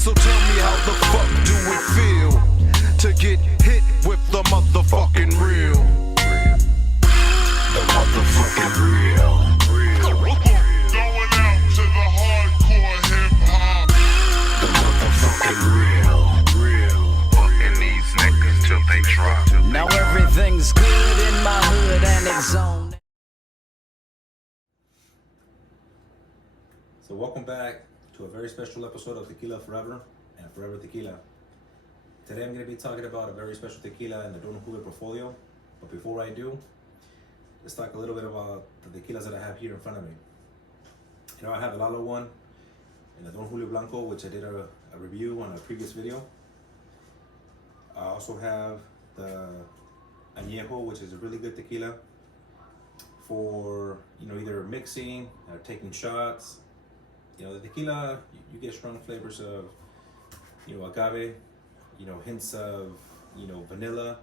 So tell me how the fuck do it feel to get hit with the motherfucking real? The motherfucking real. Going out to the hardcore hip hop. The motherfucking real. Fucking these niggas till they drop. Now everything's good in my hood and it's on. So welcome back to a very special episode of Tequila Forever and Forever Tequila. Today I'm going to be talking about a very special tequila in the Don Julio portfolio. But before I do, let's talk a little bit about the tequilas that I have here in front of me. You know, I have the Lalo one and the Don Julio Blanco, which I did a review on a previous video. I also have the añejo, which is a really good tequila for, you know, either mixing or taking shots. You know, the tequila, you get strong flavors of, you know, agave, you know, hints of, you know, vanilla.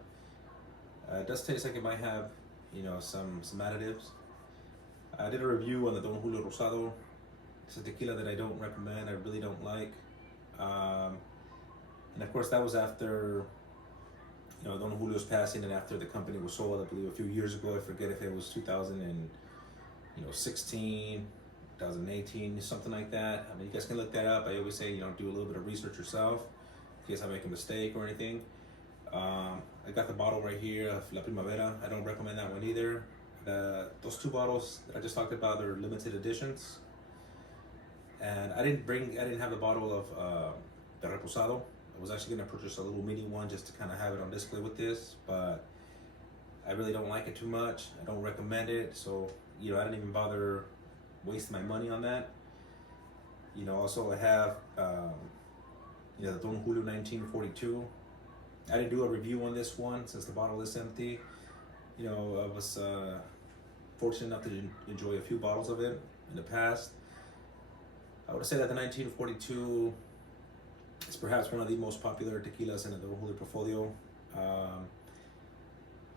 It does taste like it might have, you know, some additives. I did a review on the Don Julio Rosado. It's a tequila that I don't recommend, I really don't like. And of course that was after, you know, Don Julio's passing and after the company was sold, I believe a few years ago. I forget if it was 2016, 2018, something like that. I mean, you guys can look that up. I always say, you know, do a little bit of research yourself in case I make a mistake or anything. I got the bottle right here of La Primavera. I don't recommend that one either. Those two bottles that I just talked about, they're limited editions. And I didn't have the bottle of the Reposado. I was actually gonna purchase a little mini one just to kind of have it on display with this, but I really don't like it too much. I don't recommend it, so, you know, I didn't even bother wasting my money on that. You know, also I have, you know, the Don Julio 1942. I didn't do a review on this one since the bottle is empty. You know, I was fortunate enough to enjoy a few bottles of it in the past. I would say that the 1942 is perhaps one of the most popular tequilas in the Don Julio portfolio.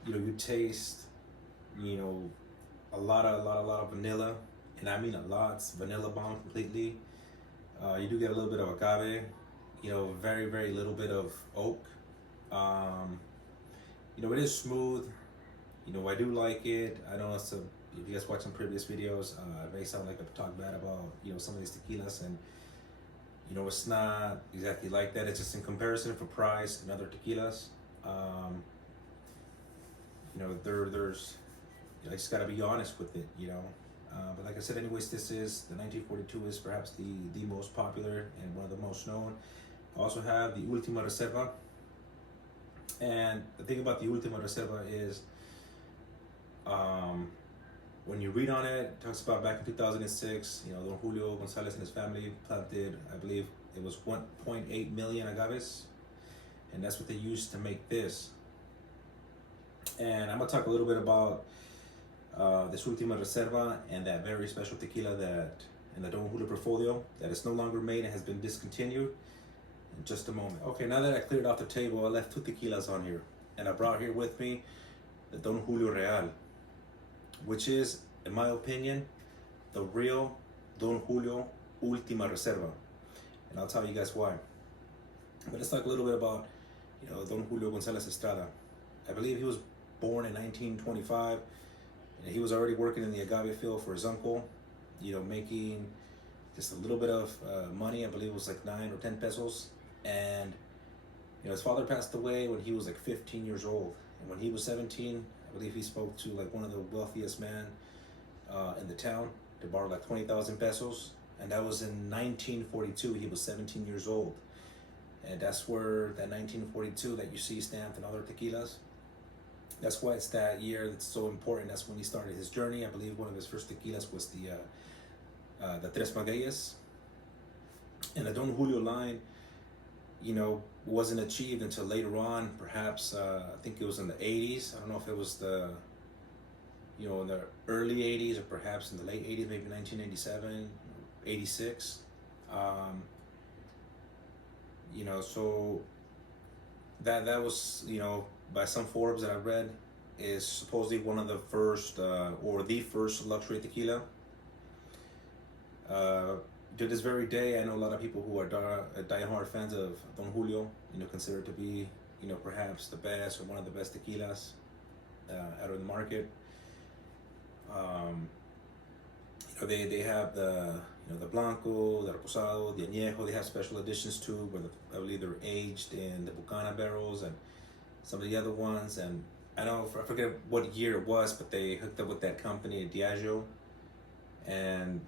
You know, you taste, you know, a lot of vanilla, and I mean a lot. It's vanilla bomb completely. You do get a little bit of agave, you know, very little bit of oak. You know, it is smooth. You know, I do like it. I know if you guys watch some previous videos, it may sound like I talk bad about, you know, some of these tequilas, and, you know, it's not exactly like that. It's just in comparison for price and other tequilas. You know, there's, I just gotta be honest with it, you know. But like I said, anyways, this is, the 1942 is perhaps the most popular and one of the most known. I also have the Última Reserva. And the thing about the Última Reserva is, when you read on it, it talks about back in 2006, you know, Don Julio Gonzalez and his family planted, I believe it was 1.8 million agaves, and that's what they used to make this. And I'm gonna talk a little bit about this Última Reserva and that very special tequila that in the Don Julio portfolio that is no longer made and has been discontinued in just a moment. Okay, now that I cleared off the table, I left two tequilas on here, and I brought here with me the Don Julio Real, which is, in my opinion, the real Don Julio Última Reserva, and I'll tell you guys why. But let's talk a little bit about, you know, Don Julio Gonzalez Estrada. I believe he was born in 1925, and he was already working in the agave field for his uncle, you know, making just a little bit of money. I believe it was like 9 or 10 pesos. And, you know, his father passed away when he was like 15 years old. And when he was 17, I believe he spoke to like one of the wealthiest men in the town to borrow like 20,000 pesos. And that was in 1942. He was 17 years old. And that's where that 1942 that you see stamped in other tequilas, that's why it's that year that's so important. That's when he started his journey. I believe one of his first tequilas was the Tres Magueyes. And the Don Julio line, you know, wasn't achieved until later on, perhaps, I think it was in the 80s. I don't know if it was the, you know, in the early 80s or perhaps in the late 80s, maybe 1987, 86. You know, so that was, you know, by some Forbes that I read, is supposedly one of the first or the first luxury tequila. to this very day, I know a lot of people who are die-hard fans of Don Julio, consider it to be, perhaps the best or one of the best tequilas out of the market. They have the Blanco, the Reposado, the Añejo. They have special editions too, where I believe they're aged in the Bucana barrels and some of the other ones. And I forget what year it was, but they hooked up with that company, Diageo. And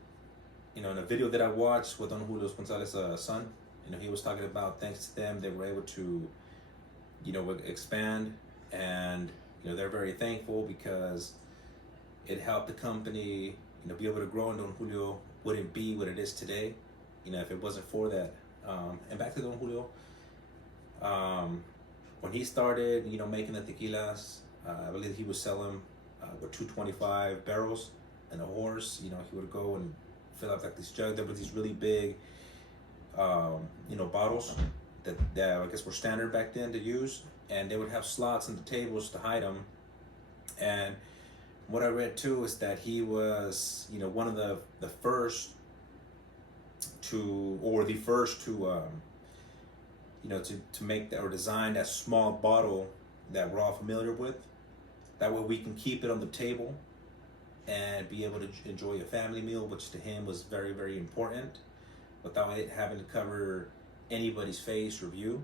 in a video that I watched with Don Julio Gonzalez' son, he was talking about, thanks to them, they were able to, expand, and they're very thankful because it helped the company, be able to grow, and Don Julio wouldn't be what it is today, if it wasn't for that. And back to Don Julio, when he started, making the tequilas, I believe he would sell them with 225 barrels and a horse. He would go and fill up like these jugs. There were these really big, bottles that I guess were standard back then to use, and they would have slots in the tables to hide them. And what I read too is that he was, one of the first to, or the first to, to make that or design that small bottle that we're all familiar with. That way we can keep it on the table and be able to enjoy a family meal, which to him was very, very important, without it having to cover anybody's face or view.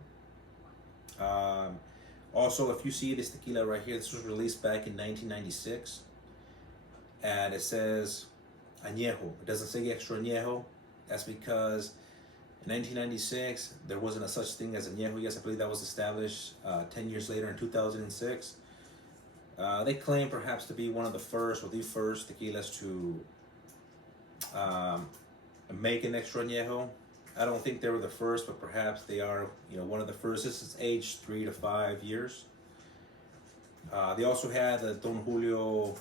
Also, if you see this tequila right here, this was released back in 1996, and it says añejo. It doesn't say extra añejo. That's because in 1996 there wasn't a such thing as añejo. Yes, I believe that was established 10 years later in 2006. They claim perhaps to be one of the first or the first tequilas to make an extra añejo. I don't think they were the first, but perhaps they are, one of the first. This is aged 3 to 5 years. They also had the Don Julio,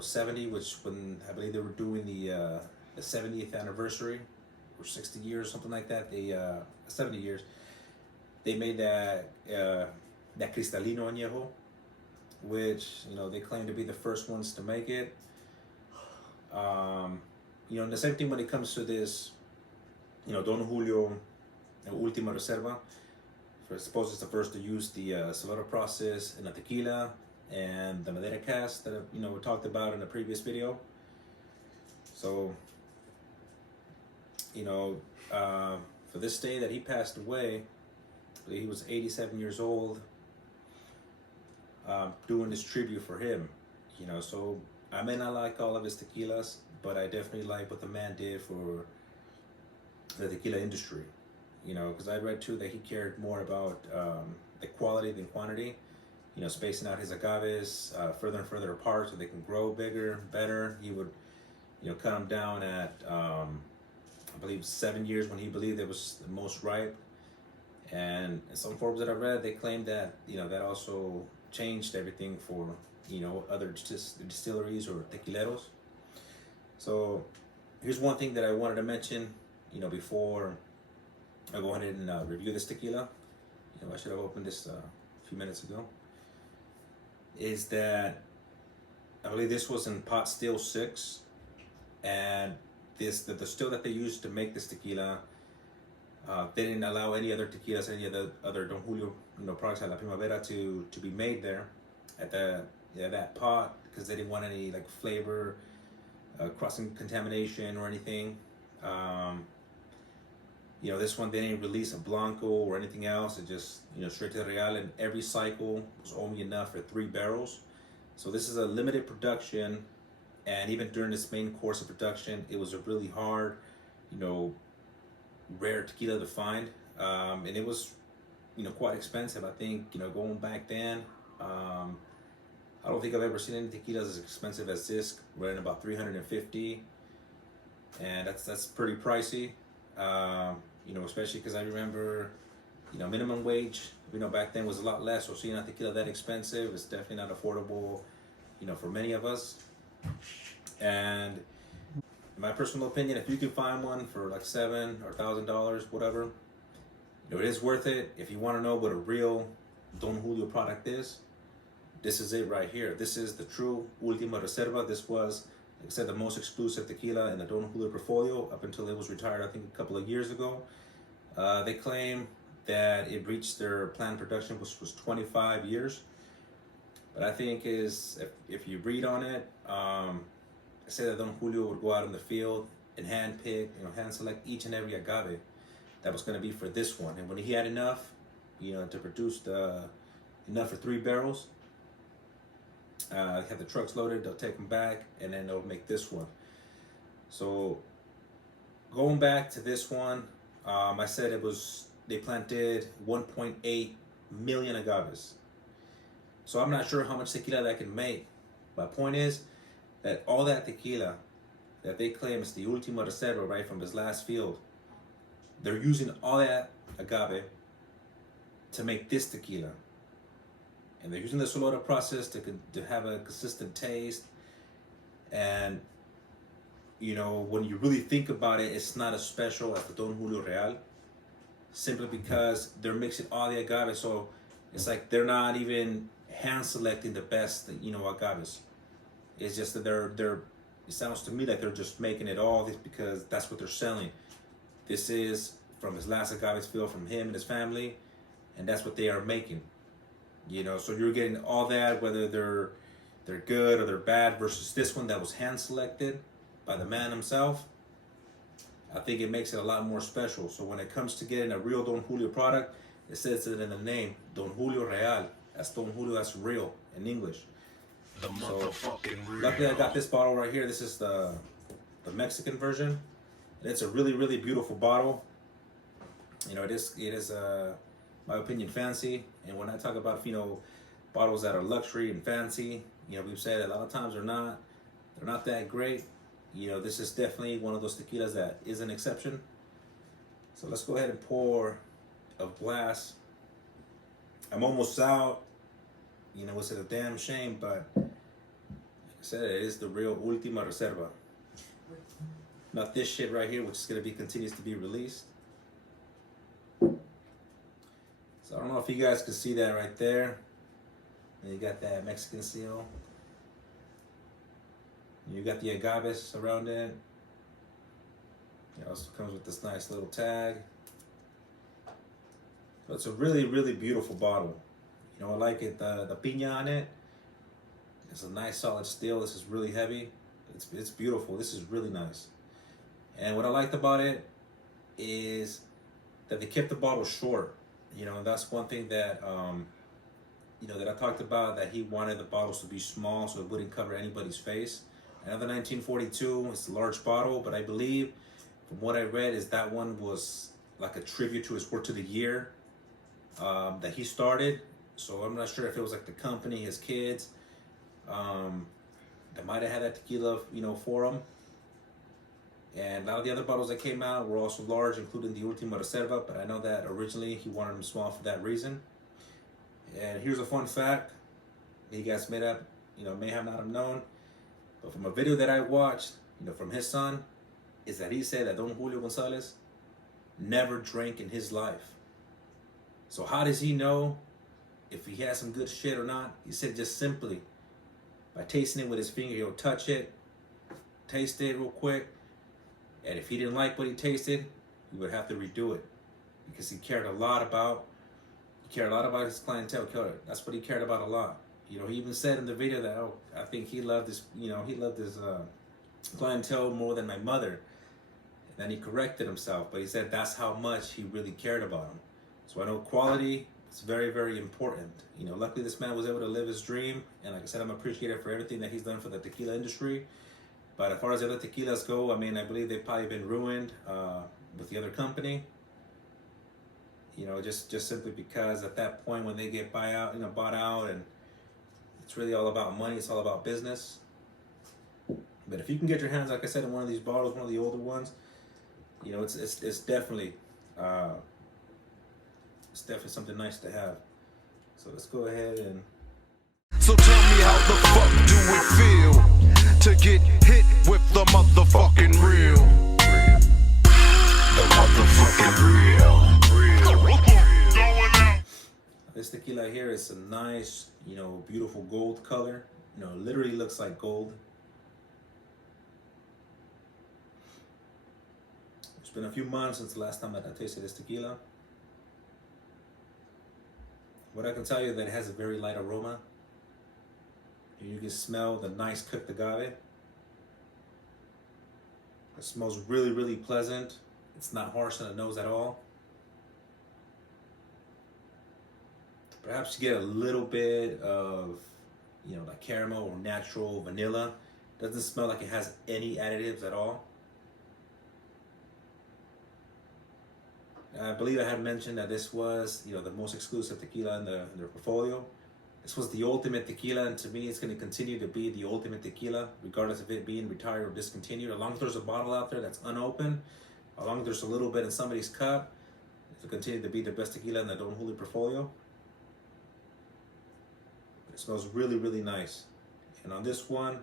70, which when I believe they were doing the 70th anniversary or 60 years, something like that. 70 years. They made that Cristalino añejo, which they claim to be the first ones to make it. And the same thing when it comes to this, Don Julio Última Reserva. I suppose it's the first to use the Salado process in the tequila and the Madera cask that we talked about in the previous video. So for this day that he passed away, I believe he was 87 years old. Doing this tribute for him, so I may not like all of his tequilas, but I definitely like what the man did for the tequila industry, because I read too that he cared more about the quality than quantity, spacing out his agaves further and further apart so they can grow bigger, better. He would, cut them down at, I believe 7 years when he believed it was the most ripe. And in some forms that I read, they claimed that, that also changed everything for, other distilleries or tequileros. So here's one thing that I wanted to mention, before I go ahead and review this tequila. I should have opened this a few minutes ago. Is that I believe this was in pot still 6, and the still that they used to make this tequila, they didn't allow any other tequilas, any other Don Julio products like La Primavera to be made there at that pot, because they didn't want any like flavor crossing contamination or anything. This one, they didn't release a Blanco or anything else. It just straight to the Real, and every cycle was only enough for 3 barrels. So this is a limited production, and even during this main course of production, it was a really hard rare tequila to find, and it was quite expensive. I think going back then, I don't think I've ever seen any tequilas as expensive as this, running about $350, and that's pretty pricey. Especially because I remember minimum wage back then was a lot less, so seeing a tequila that expensive is definitely not affordable for many of us. And in my personal opinion, if you can find one for like $700 or $1,000, whatever, it is worth it. If you want to know what a real Don Julio product is, this is it right here. This is the true Última Reserva. This was like I said, the most exclusive tequila in the Don Julio portfolio up until it was retired, I think a couple of years ago. They claim that it reached their planned production, which was 25 years. But I think if you read on it, I say that Don Julio would go out in the field and hand pick, hand select each and every agave that was going to be for this one. And when he had enough, to produce enough for 3 barrels, have the trucks loaded, they'll take them back, and then they'll make this one. So going back to this one, I said they planted 1.8 million agaves. So I'm not sure how much tequila that can make. My point is that all that tequila that they claim is the Última Reserva, right, from his last field, they're using all that agave to make this tequila. And they're using the solera process to have a consistent taste. And, when you really think about it, it's not as special as the Don Julio Real, simply because they're mixing all the agave. So it's like they're not even hand selecting the best, agaves. It's just that it sounds to me like they're just making it all because that's what they're selling. This is from his last agaves field, from him and his family, and that's what they are making. So you're getting all that, whether they're good or they're bad, versus this one that was hand selected by the man himself. I think it makes it a lot more special. So when it comes to getting a real Don Julio product, it says it in the name, Don Julio Real. That's Don Julio, that's real in English. The motherfucking real. Luckily I got this bottle right here. This is the Mexican version. And it's a really, really beautiful bottle. It is my opinion, fancy. And when I talk about, bottles that are luxury and fancy, we've said a lot of times they're not that great. This is definitely one of those tequilas that is an exception. So let's go ahead and pour a glass. I'm almost out. It's a damn shame, but like I said, it is the real Última Reserva. Not this shit right here, which is going to continues to be released. So I don't know if you guys can see that right there. And you got that Mexican seal. You got the agaves around it. It also comes with this nice little tag. So it's a really, really beautiful bottle. I like it. The piña on it. It's a nice solid steel. This is really heavy. It's beautiful. This is really nice. And what I liked about it is that they kept the bottle short. And that's one thing that that I talked about, that he wanted the bottles to be small so it wouldn't cover anybody's face. Another 1942, it's a large bottle, but I believe from what I read is that one was like a tribute to his work to the year that he started. So I'm not sure if it was like the company, his kids, that might have had that tequila, for him. And a lot of the other bottles that came out were also large, including the Última Reserva, but I know that originally he wanted them small for that reason. And here's a fun fact that you guys may have not have known, but from a video that I watched, from his son, is that he said that Don Julio Gonzalez never drank in his life. So how does he know if he has some good shit or not? He said just simply by tasting it with his finger. He'll touch it, taste it real quick, and if he didn't like what he tasted, he would have to redo it, because he cared a lot about his clientele. That's what he cared about a lot. He even said in the video that, I think he loved his clientele more than my mother. And then he corrected himself, but he said that's how much he really cared about him. So I know quality is very, very important. Luckily this man was able to live his dream, and like I said, I'm appreciative for everything that he's done for the tequila industry. But as far as the other tequilas go, I believe they've probably been ruined with the other company. Just simply because at that point when they get bought out, and it's really all about money, it's all about business. But if you can get your hands, like I said, in one of these bottles, one of the older ones, it's definitely something nice to have. So let's go ahead and. So tell me, how the fuck do it feel to get hit with the motherfucking real? The motherfucking real. This tequila here is a nice, beautiful gold color. Literally looks like gold. been a few months since the last time that I tasted this tequila. What I can tell you that it has a very light aroma. You can smell the nice cooked agave. It smells really, really pleasant. It's not harsh on the nose at all. Perhaps you get a little bit of, like caramel or natural vanilla. Doesn't smell like it has any additives at all. I believe I had mentioned that this was, the most exclusive tequila in their portfolio. This was the ultimate tequila, and to me, it's going to continue to be the ultimate tequila, regardless of it being retired or discontinued. As long as there's a bottle out there that's unopened, as long as there's a little bit in somebody's cup, it'll continue to be the best tequila in the Don Julio portfolio. It smells really, really nice. And on this one,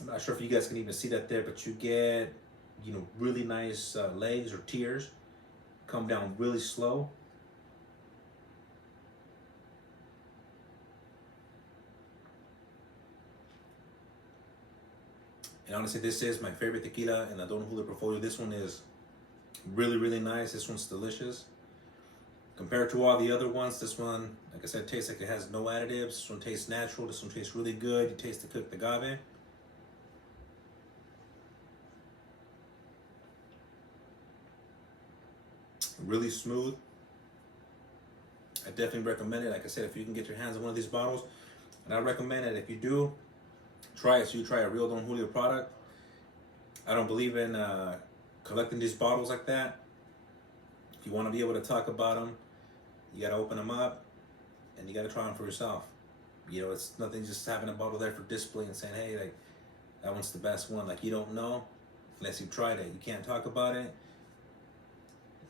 I'm not sure if you guys can even see that there, but you get, really nice legs or tears. Come down really slow. And honestly, this is my favorite tequila in the Don Julio portfolio. This one is really, really nice. This one's delicious. Compared to all the other ones, this one, like I said, tastes like it has no additives. This one tastes natural. This one tastes really good. You taste the cooked agave. Really smooth. I definitely recommend it. Like I said, if you can get your hands on one of these bottles, and I recommend it if you do, try it. So you try a real Don Julio product. I don't believe in collecting these bottles like that. If you want to be able to talk about them, you got to open them up and you got to try them for yourself. It's nothing just having a bottle there for display and saying, hey, like, that one's the best one. Like, you don't know unless you tried it. You can't talk about it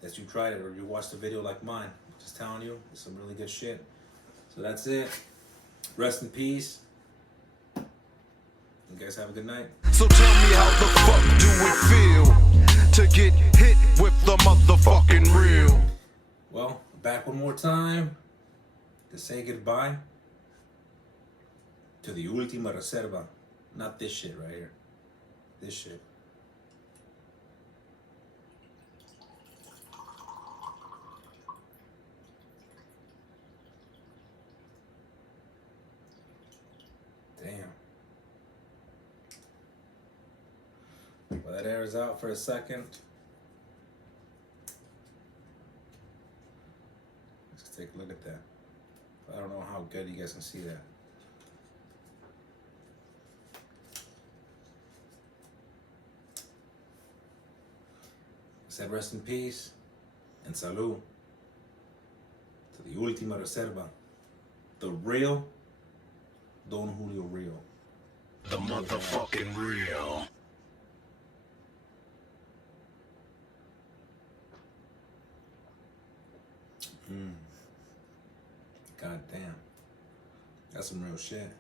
unless you tried it or you watched a video like mine. I'm just telling you, it's some really good shit. So that's it. Rest in peace. You guys have a good night. So tell me how the fuck do it feel to get hit with the motherfucking real? Well, back one more time to say goodbye to the Última Reserva. Not this shit right here. This shit. Damn. Well, that air's out for a second. Let's take a look at that. I don't know how good you guys can see that. I said rest in peace and salud to the Última Reserva, the real Don Julio Real. The motherfucking real. God damn. That's some real shit.